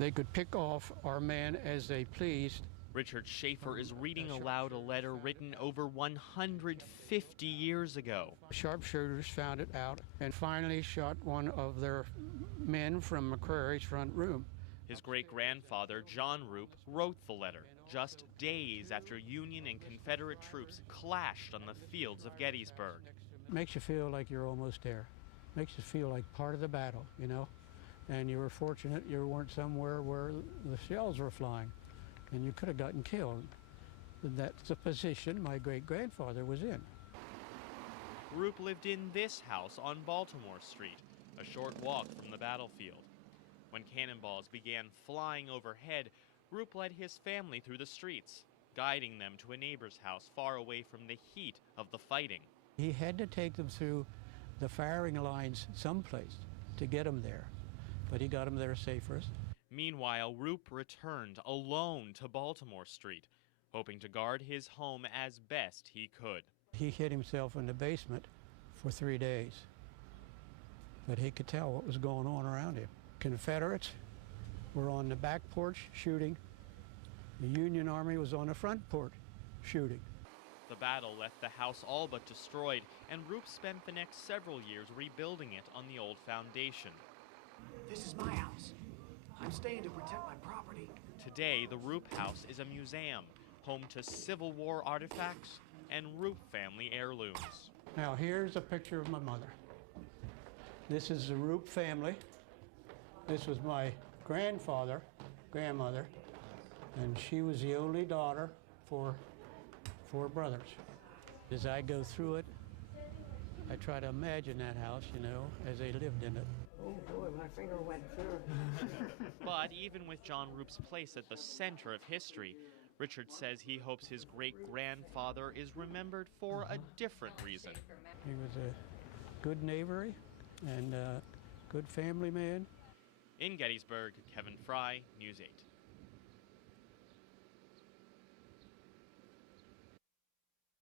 They could pick off our men as they pleased. Richard Schaefer is reading aloud a letter written over 150 years ago. Sharpshooters found it out and finally shot one of their men from McCrary's front room. His great-grandfather, John Rupp, wrote the letter just days after Union and Confederate troops clashed on the fields of Gettysburg. Makes you feel like you're almost there. Makes you feel like part of the battle, you know? And you were fortunate you weren't somewhere where the shells were flying and you could have gotten killed. And that's the position my great-grandfather was in. Rupp lived in this house on Baltimore Street, a short walk from the battlefield. When cannonballs began flying overhead, Rupp led his family through the streets, guiding them to a neighbor's house far away from the heat of the fighting. He had to take them through the firing lines someplace to get them there, but he got them there safe first. Meanwhile, Rupp returned alone to Baltimore Street, hoping to guard his home as best he could. He hid himself in the basement for 3 days, but he could tell what was going on around him. Confederates were on the back porch shooting. The Union Army was on the front porch shooting. The battle left the house all but destroyed, and Rupp spent the next several years rebuilding it on the old foundation. This is my house. I'm staying to protect my property. Today, the Rupp house is a museum, home to Civil War artifacts and Rupp family heirlooms. Now here's a picture of my mother. This is the Rupp family. This was my grandmother, and she was the only daughter for 4 brothers. As I go through it, I try to imagine that house, you know, as they lived in it. Oh boy, my finger went through. But even with John Rupp's place at the center of history, Richard says he hopes his great-grandfather is remembered for a different reason. He was a good neighbor and a good family man. In Gettysburg, Kevin Frey, News 8.